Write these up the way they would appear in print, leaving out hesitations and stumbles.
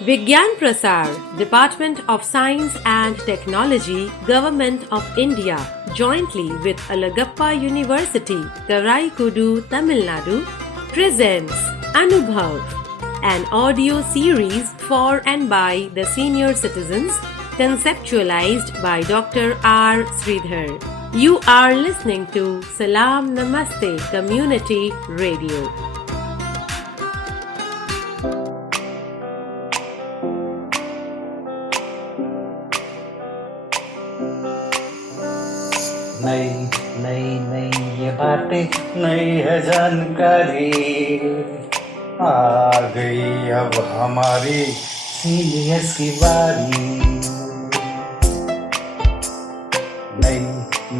Vigyan Prasar, Department of Science and Technology, Government of India, jointly with Alagappa University, Karaikudu, Tamil Nadu, presents Anubhav, an audio series for and by the senior citizens, conceptualized by Dr. R. Sridhar. You are listening to Salam Namaste Community Radio. नई नई नई ये बातें नई है जानकारी आ गई अब हमारी सीनियर्स की बारी। नई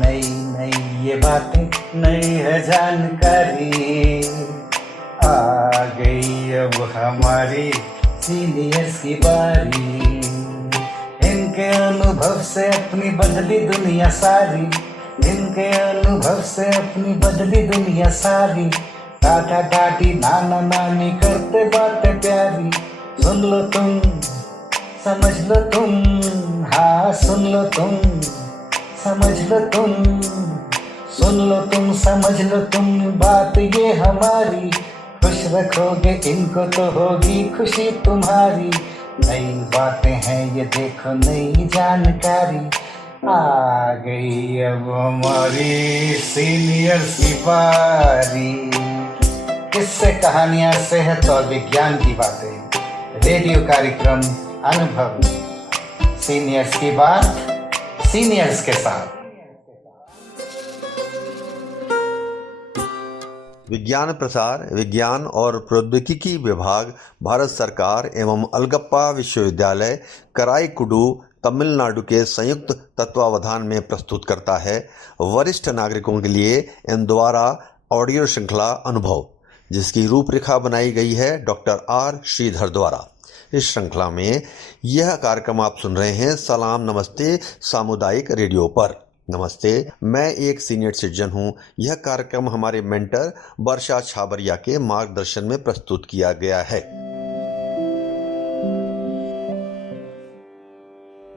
नई नई ये बातें नई है जानकारी आ गई अब हमारी सीनियर्स की बारी। इनके अनुभव से अपनी बदली दुनिया सारी, इनके अनुभव से अपनी बदली दुनिया सारी। टाटा टाटी नाना नानी करते बातें प्यारी। सुन लो तुम समझ लो तुम, हाँ सुन लो तुम समझ लो तुम, सुन लो तुम समझ लो तुम बात ये हमारी। खुश रखोगे इनको तो होगी खुशी तुम्हारी। नई बातें हैं ये देखो नई जानकारी आ गई अब हमारी सीनियर्स की बारी। किस्से कहानियां सेहत और विज्ञान की बातें, रेडियो कार्यक्रम अनुभव, सीनियर्स की बात सीनियर्स के साथ। विज्ञान प्रसार, विज्ञान और प्रौद्योगिकी विभाग, भारत सरकार एवं अलगप्पा विश्वविद्यालय कराईकुडू तमिलनाडु के संयुक्त तत्वावधान में प्रस्तुत करता है वरिष्ठ नागरिकों के लिए इन द्वारा ऑडियो श्रृंखला अनुभव, जिसकी रूपरेखा बनाई गई है डॉक्टर आर श्रीधर द्वारा। इस श्रृंखला में यह कार्यक्रम आप सुन रहे हैं सलाम नमस्ते सामुदायिक रेडियो पर। नमस्ते, मैं एक सीनियर सिटीजन हूँ। यह कार्यक्रम हमारे मेंटर वर्षा छाबरिया के मार्गदर्शन में प्रस्तुत किया गया है।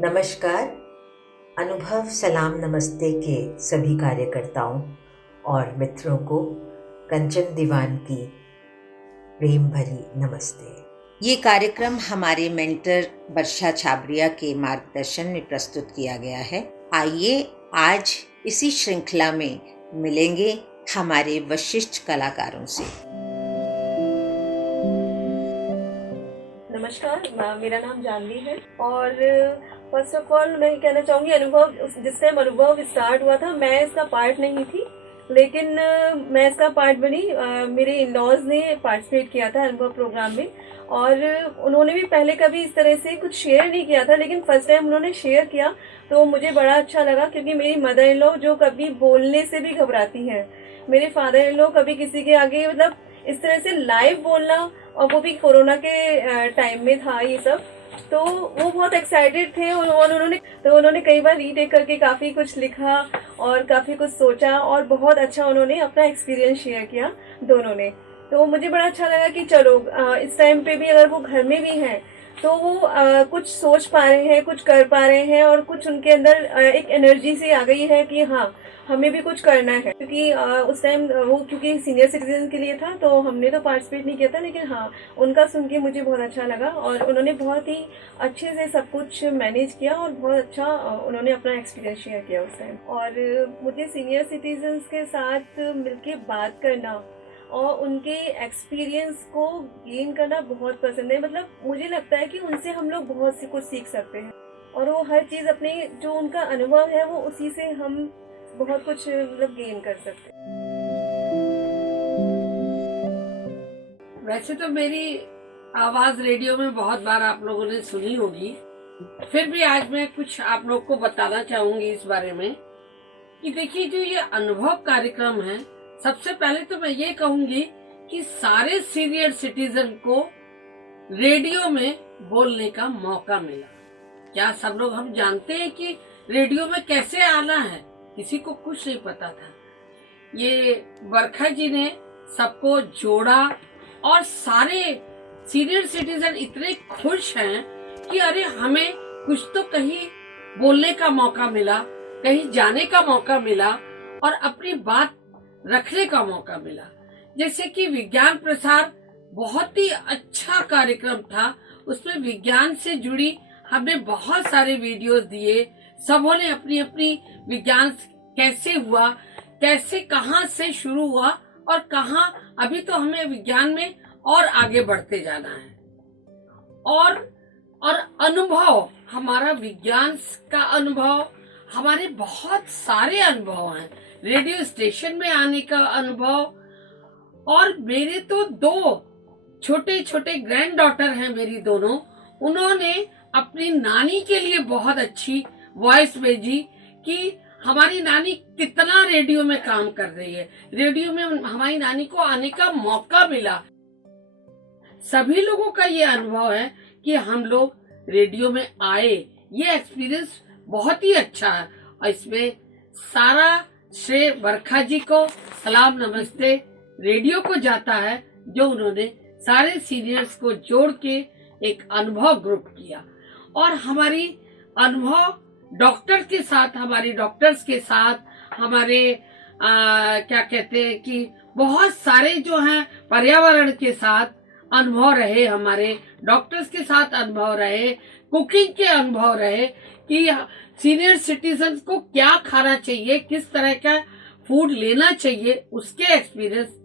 नमस्कार। अनुभव सलाम नमस्ते के सभी कार्यकर्ताओं और मित्रों को कंचन दीवान की प्रेम भरी नमस्ते। ये कार्यक्रम हमारे मेंटर वर्षा छाबरिया के मार्गदर्शन में प्रस्तुत किया गया है। आइए आज इसी श्रृंखला में मिलेंगे हमारे विशिष्ट कलाकारों से। नमस्कार, मेरा नाम जानवी है और फर्स्ट ऑफ ऑल मैं कहना चाहूँगी अनुभव, जिस टाइम अनुभव स्टार्ट हुआ था मैं इसका पार्ट नहीं थी, लेकिन मैं इसका पार्ट बनी। मेरे इन-लॉज ने पार्टिसिपेट किया था अनुभव प्रोग्राम में और उन्होंने भी पहले कभी इस तरह से कुछ शेयर नहीं किया था, लेकिन फर्स्ट टाइम उन्होंने शेयर किया तो मुझे बड़ा अच्छा लगा, क्योंकि मेरी मदर इन लॉ जो कभी बोलने से भी घबराती हैं, मेरे फादर इन लॉ कभी किसी के आगे मतलब इस तरह से लाइव बोलना, और वो भी कोरोना के टाइम में था ये सब, तो वो बहुत एक्साइटेड थे और उन्होंने कई बार रीटेक करके काफ़ी कुछ लिखा और काफ़ी कुछ सोचा और बहुत अच्छा उन्होंने अपना एक्सपीरियंस शेयर किया दोनों ने। तो मुझे बड़ा अच्छा लगा कि चलो इस टाइम पे भी अगर वो घर में भी हैं तो वो कुछ सोच पा रहे हैं, कुछ कर पा रहे हैं और कुछ उनके अंदर एक एनर्जी सी आ गई है कि हाँ हमें भी कुछ करना है। क्योंकि उस टाइम वो क्योंकि सीनियर सिटीजन के लिए था तो हमने तो पार्टिसिपेट नहीं किया था, लेकिन हाँ उनका सुन के मुझे बहुत अच्छा लगा और उन्होंने बहुत ही अच्छे से सब कुछ मैनेज किया और बहुत अच्छा उन्होंने अपना एक्सपीरियंस शेयर किया उस टाइम। और मुझे सीनियर सिटीजन्स के साथ मिलके बात करना और उनके एक्सपीरियंस को गेन करना बहुत पसंद है। मतलब मुझे लगता है कि उनसे हम लोग बहुत सी कुछ सीख सकते हैं और वो हर चीज़ अपने जो उनका अनुभव है वो उसी से हम बहुत कुछ मतलब गेन कर सकते हैं। वैसे तो मेरी आवाज रेडियो में बहुत बार आप लोगों ने सुनी होगी, फिर भी आज मैं कुछ आप लोग को बताना चाहूंगी इस बारे में कि देखिए जो ये अनुभव कार्यक्रम है, सबसे पहले तो मैं ये कहूंगी कि सारे सीनियर सिटीजन को रेडियो में बोलने का मौका मिला। क्या सब लोग हम जानते हैं कि रेडियो में कैसे आना है? किसी को कुछ नहीं पता था। ये वर्षा जी ने सबको जोड़ा और सारे सीनियर सिटीजन इतने खुश हैं कि अरे हमें कुछ तो कहीं बोलने का मौका मिला, कहीं जाने का मौका मिला और अपनी बात रखने का मौका मिला। जैसे कि विज्ञान प्रसार बहुत ही अच्छा कार्यक्रम था, उसमें विज्ञान से जुड़ी हमने बहुत सारे वीडियोस दिए। सबों ने अपनी अपनी विज्ञान कैसे हुआ, कैसे कहाँ से शुरू हुआ और कहाँ अभी तो हमें विज्ञान में और आगे बढ़ते जाना है। और अनुभव, हमारा विज्ञान का अनुभव, हमारे बहुत सारे अनुभव हैं, रेडियो स्टेशन में आने का अनुभव। और मेरे तो 2 छोटे छोटे ग्रैंड डॉटर हैं मेरी दोनों, उन्होंने अपनी नानी के लिए बहुत अच्छी वॉइस भेजी कि हमारी नानी कितना रेडियो में काम कर रही है, रेडियो में हमारी नानी को आने का मौका मिला। सभी लोगों का ये अनुभव है कि हम लोग रेडियो में आए, ये एक्सपीरियंस बहुत ही अच्छा है। और इसमें सारा श्रेय वर्खा जी को सलाम नमस्ते रेडियो को जाता है, जो उन्होंने सारे सीनियर्स को जोड़ के एक अनुभव ग्रुप किया। और हमारी अनुभव डॉक्टर के साथ, हमारी डॉक्टर्स के साथ, हमारे क्या कहते हैं कि बहुत सारे जो हैं पर्यावरण के साथ अनुभव रहे, हमारे डॉक्टर्स के साथ अनुभव रहे, कुकिंग के अनुभव रहे कि सीनियर सिटीजन्स को क्या खाना चाहिए, किस तरह का फूड लेना चाहिए, उसके एक्सपीरियंस।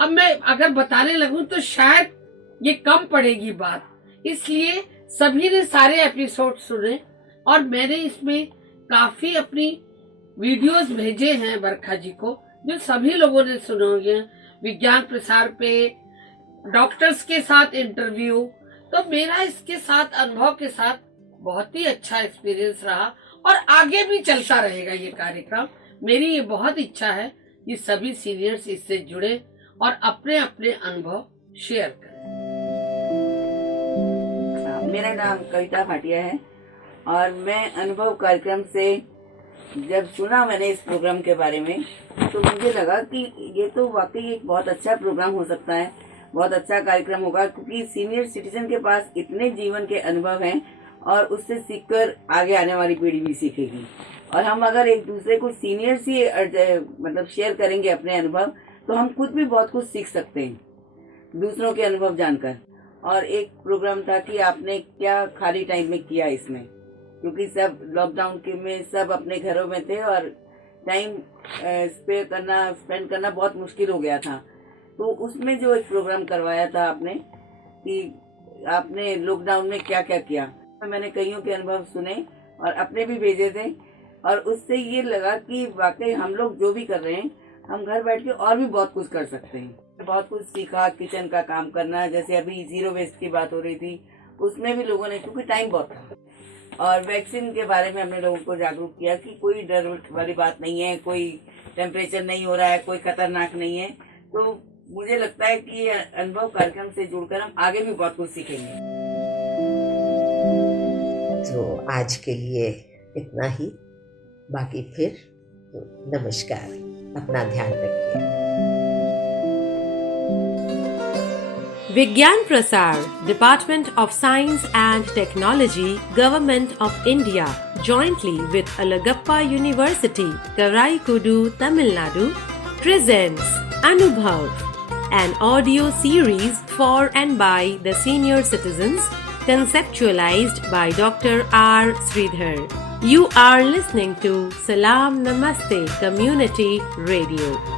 अब मैं अगर बताने लगूं तो शायद ये कम पड़ेगी बात, इसलिए सभी ने सारे एपिसोड सुने और मैंने इसमें काफी अपनी वीडियोस भेजे हैं वर्खा जी को, जो सभी लोगों ने सुने होंगे। विज्ञान प्रसार पे डॉक्टर्स के साथ इंटरव्यू, तो मेरा इसके साथ अनुभव के साथ बहुत ही अच्छा एक्सपीरियंस रहा और आगे भी चलता रहेगा ये कार्यक्रम। मेरी ये बहुत इच्छा है कि सभी सीनियर्स इससे जुड़े और अपने अपने अनुभव शेयर करें। मेरा नाम कविता भाटिया है और मैं अनुभव कार्यक्रम से जब सुना मैंने इस प्रोग्राम के बारे में, तो मुझे लगा कि ये तो वाकई एक बहुत अच्छा प्रोग्राम हो सकता है, बहुत अच्छा कार्यक्रम होगा, क्योंकि सीनियर सिटीजन के पास इतने जीवन के अनुभव हैं और उससे सीखकर आगे आने वाली पीढ़ी भी सीखेगी। और हम अगर एक दूसरे को सीनियर से मतलब शेयर करेंगे अपने अनुभव, तो हम खुद भी बहुत कुछ सीख सकते हैं दूसरों के अनुभव जानकर। और एक प्रोग्राम था कि आपने क्या खाली टाइम में किया इसमें, क्योंकि सब लॉकडाउन के में सब अपने घरों में थे और टाइम स्पेंड करना बहुत मुश्किल हो गया था। तो उसमें जो एक प्रोग्राम करवाया था आपने कि आपने लॉकडाउन में क्या क्या किया, मैंने कईयों के अनुभव सुने और अपने भी भेजे थे और उससे ये लगा कि वाकई हम लोग जो भी कर रहे हैं, हम घर बैठ के और भी बहुत कुछ कर सकते हैं। बहुत कुछ सीखा, किचन का काम करना, जैसे अभी 0 वेस्ट की बात हो रही थी, उसमें भी लोगों ने, क्योंकि टाइम बहुत था। और वैक्सीन के बारे में हमने लोगों को जागरूक किया कि कोई डर वाली बात नहीं है, कोई टेम्परेचर नहीं हो रहा है, कोई खतरनाक नहीं है। तो मुझे लगता है कि ये अनुभव कार्यक्रम से जुड़कर हम आगे भी बहुत कुछ सीखेंगे। तो आज के लिए इतना ही, बाकी फिर तो नमस्कार, अपना ध्यान रखिए। Vigyan Prasar, Department of Science and Technology, Government of India, jointly with Alagappa University, Karaikudu, Tamil Nadu, presents Anubhav, an audio series for and by the senior citizens, conceptualized by Dr. R. Sridhar. You are listening to Salam Namaste Community Radio.